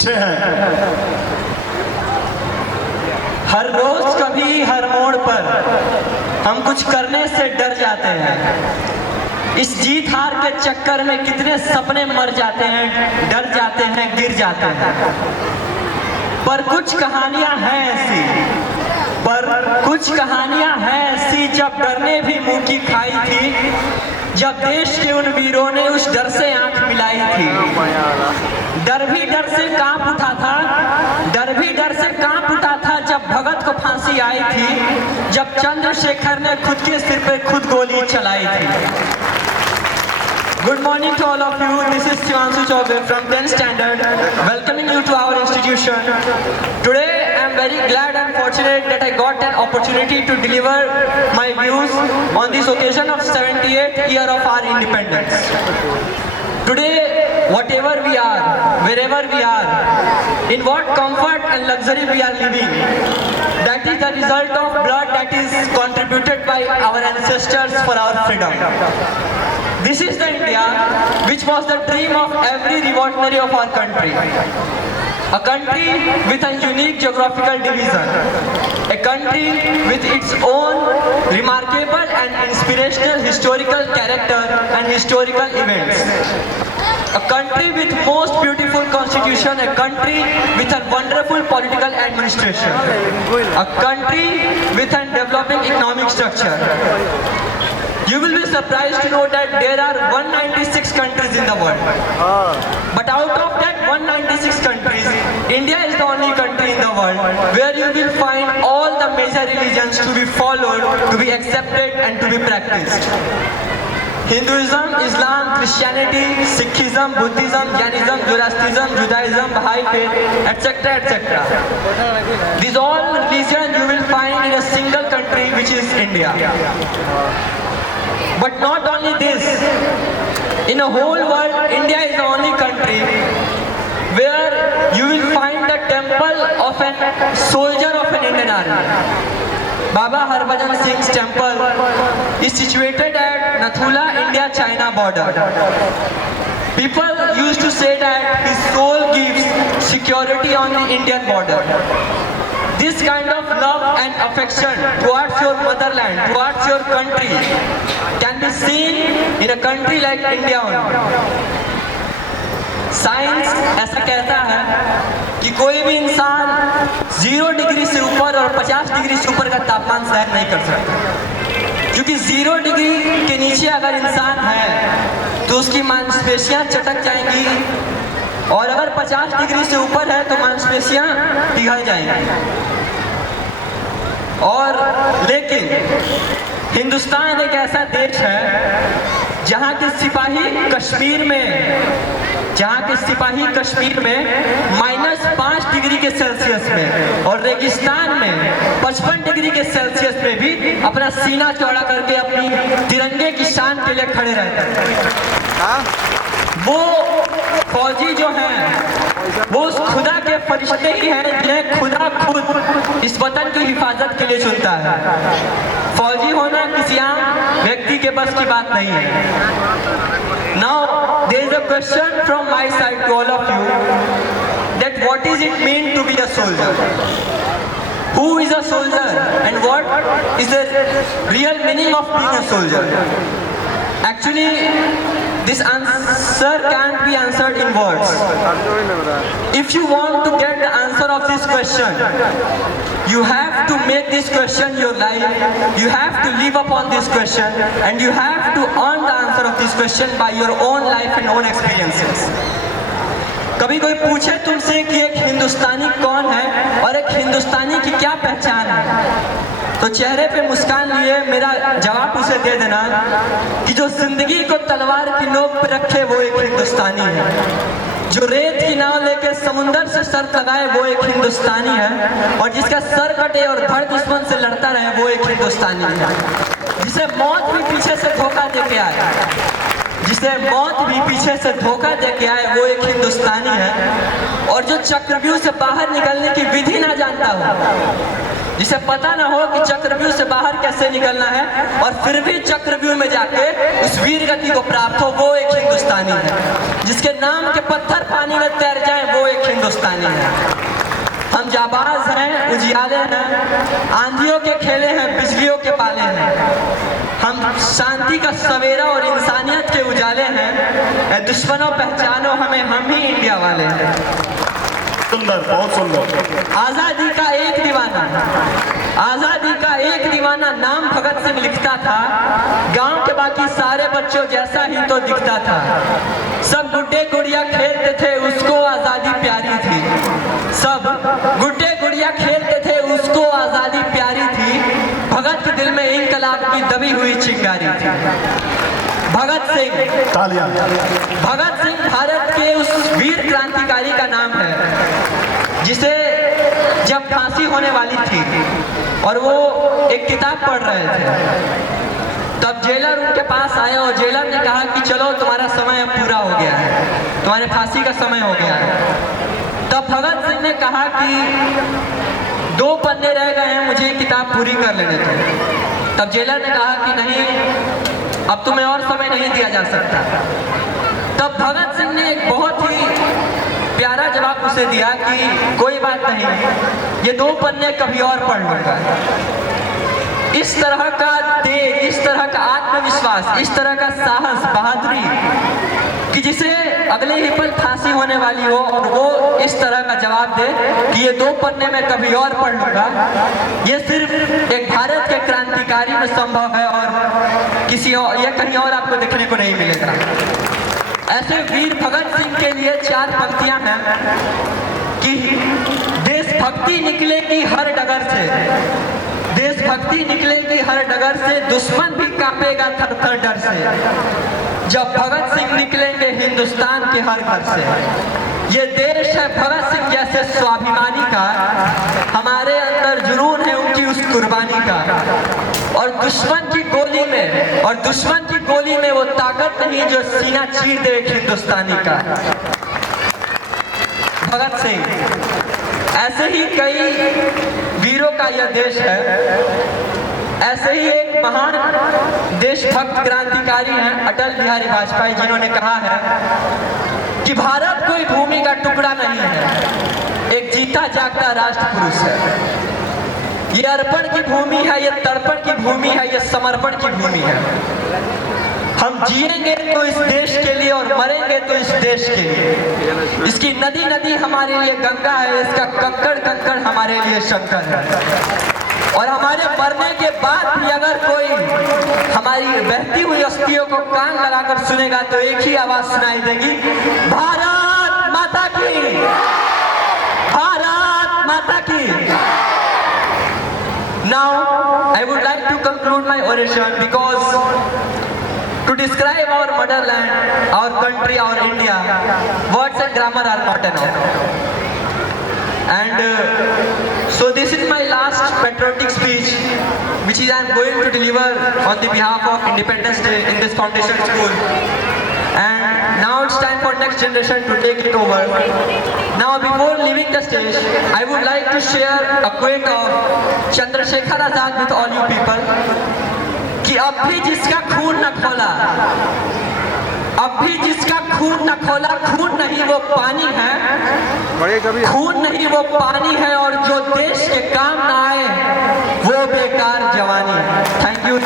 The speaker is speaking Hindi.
अच्छे हैं। हर रोज कभी हर मोड़ पर हम कुछ करने से डर जाते हैं। इस जीत हार के चक्कर में कितने सपने मर जाते हैं, डर जाते हैं, गिर जाते हैं। पर कुछ कहानियां हैं ऐसी, जब डर ने भी मुंह की खाई थी, जब देश के उन वीरों ने उस डर से आंख मिलाई थी। डर भी डर से कांप उठा था, जब भगत को फांसी आई थी, जब चंद्रशेखर ने खुद के सिर पे खुद गोली चलाई थी। Good morning to all of you. This is Shivanshu Chaubey from 10th standard, welcoming you to our institution. Today I am very glad and fortunate that I got an opportunity to deliver my views on this occasion of 78th year of our independence. Today, whatever we are, wherever we are, in what comfort and luxury we are living, that is the result of blood that is contributed by our ancestors for our freedom. This is the India which was the dream of every revolutionary of our country. A country with a unique geographical division. A country with its own remarkable and inspirational historical character and historical events. A country with most beautiful constitution, a country with a wonderful political administration. A country with a developing economic structure. You will be surprised to know that there are 196 countries in the world. But out of that 196 countries, India is the only country in the world where you will find all the major religions to be followed, to be accepted and to be practiced. Hinduism, Islam, Christianity, Sikhism, Buddhism, Jainism, Zoroastrianism, Judaism, Baha'i faith, etc. etc. These all religions you will find in a single country, which is India. But not only this, in the whole world, India is the only country where you will find the temple of a soldier of an Indian army. Baba Harbhajan Singh's temple is situated at Nathula, India-China border. People used to say that his soul gives security on the Indian border. This kind of love and affection towards your motherland, towards your country, can be seen in a country like India only. Science ऐसा कहता है कि कोई भी इंसान 0 डिग्री से ऊपर और 50 डिग्री से ऊपर का तापमान सहन नहीं कर सकता, क्योंकि 0 डिग्री के नीचे अगर इंसान है तो उसकी मांसपेशियां चटक जाएंगी, और अगर 50 डिग्री से ऊपर है तो मांसपेशियां पिघल जाएंगी। और लेकिन हिंदुस्तान एक ऐसा देश है जहाँ के सिपाही कश्मीर में -5 डिग्री के सेल्सियस में और रेगिस्तान में 55 डिग्री के सेल्सियस में भी अपना सीना चौड़ा करके अपनी तिरंगे की शान के लिए खड़े रहते हैं। वो फौजी जो हैं वो उस खुदा के फरिश्ते ही हैं जिन्हें खुदा खुद इस वतन की हिफाजत के लिए चुनता है। फौजी होना किसी आम व्यक्ति के बस की बात नहीं है। Now there is a question from my side to all of you, that what does it mean to be a soldier? Who is a soldier and what is the real meaning of being a soldier? Actually, this answer can't be answered in words. If you want to get the answer of this question, you have to make this question your life. You have to live upon this question, and you have to earn the answer of this question by your own life and own experiences. कभी कोई पूछे तुमसे कि एक हिंदुस्तानी कौन है और एक हिंदुस्तानी की क्या पहचान है, तो चेहरे पे मुस्कान लिए मेरा जवाब उसे दे देना कि जो जिंदगी को तलवार की नोक पे रखे वो एक हिंदुस्तानी है, जो रेत की नाव लेके समुंदर से शर्त लगाए वो एक हिंदुस्तानी है, और जिसका सर कटे और धड़ दुश्मन से लड़ता रहे वो एक हिंदुस्तानी है, जिसे मौत भी पीछे से धोखा देके आए वो एक हिंदुस्तानी है। और और जो चक्रव्यूह से बाहर निकलने की विधि ना जानता हो, जिसे पता ना हो कि चक्रव्यूह से बाहर कैसे निकलना है और फिर भी चक्रव्यूह में जाके उस वीर गति को प्राप्त हो, वो एक हिंदुस्तानी है। जिसके नाम के पत्थर पानी में तैर जाएं, वो एक हिंदुस्तानी है। हम जाबाज हैं, उजियाले हैं, आंधियों के खेले हैं, बिजलियों के पाले हैं। हम शांति का सवेरा और इंसानियत के उजाले हैं। दुश्मनों पहचानो हमें, हम ही इंडिया वाले हैं। सुंदर, बहुत सुंदर। आजादी का एक दीवाना, आजादी का एक दीवाना नाम भगत सिंह लिखता था। गांव के बाकी सारे बच्चों जैसा ही तो दिखता था। सब गुड्डे गुड़िया खेलते थे, उसको आजादी प्यारी थी। सब गुड्डे गुड़िया खेलते थे, उसको आजादी प्यारी थी। भगत के दिल में इंकलाब की दबी हुई चिंगारी थी। भगत सिंह, भगत सिंह भारत के उस वीर क्रांतिकारी का नाम है जिसे जब फांसी होने वाली थी और वो एक किताब पढ़ रहे थे, तब जेलर उनके पास आया और जेलर ने कहा कि चलो तुम्हारा समय अब पूरा हो गया है, तुम्हारे फांसी का समय हो गया है। तब भगत सिंह ने कहा कि 2 पन्ने रह गए हैं, मुझे किताब पूरी कर लेने दो। तब जेलर ने कहा कि नहीं, अब तुम्हें और समय नहीं दिया जा सकता। तब भगत सिंह ने एक बहुत ही प्यारा जवाब उसे दिया कि कोई बात नहीं, ये 2 पन्ने कभी और पढ़ लूंगा। इस तरह का तेज, इस तरह का आत्मविश्वास, इस तरह का साहस, बहादुरी कि जिसे अगले ही पल फांसी होने वाली हो और वो इस तरह का जवाब दे कि ये 2 पन्ने में कभी और पढ़ लूंगा, ये सिर्फ एक भारत के क्रांतिकारी में संभव है और किसी और, ये कहीं और आपको देखने को नहीं मिलेगा। ऐसे वीर भगत सिंह के लिए 4 पंक्तियां हैं कि देशभक्ति निकलेगी हर डगर से, देशभक्ति निकलेगी हर डगर से, दुश्मन भी कांपेगा थर थर डर से। जब भगत सिंह निकलेंगे हिंदुस्तान के हर घर से। ये देश है भगत सिंह जैसे स्वाभिमानी का, हमारे अंदर जुनून है उनकी उस कुर्बानी का। और दुश्मन की गोली में, और दुश्मन की गोली में वो ताकत नहीं जो सीना चीर दे एक हिंदुस्तानी का। भगत सिंह, ऐसे ही कई वीरों का यह देश है। ऐसे ही एक महान देशभक्त क्रांतिकारी हैं अटल बिहारी वाजपेयी, जिन्होंने कहा है कि भारत कोई भूमि का टुकड़ा नहीं है, एक जीता जागता राष्ट्र पुरुष है। ये अर्पण की भूमि है, ये तर्पण की भूमि है, ये समर्पण की भूमि है। हम जिएंगे तो इस देश के लिए और मरेंगे तो इस देश के लिए। इसकी नदी नदी हमारे लिए गंगा है, इसका कंकड़ कंकड़ हमारे लिए शंकर है। और हमारे मरने के बाद भी अगर कोई हमारी बहती हुई अस्थियों को कान लगाकर सुनेगा तो एक ही आवाज सुनाई देगी, भारत माता की, भारत माता की। Now I would like to conclude my oration because to describe our motherland, our country, our India, words and grammar are not enough. And so this is my last patriotic speech, which I am going to deliver on the behalf of Independence Day in this foundation school. And now it's time for next generation to take it over. Now before leaving the stage, I would like to share a quote of Chandrasekhar Azad with all you people, कि अब भी जिसका खून न खोला, अब भी जिसका खून न खोला, खून नहीं वो पानी है, खून नहीं वो पानी है, और जो देश के काम न आए वो बेकार जवानी है। Thank you.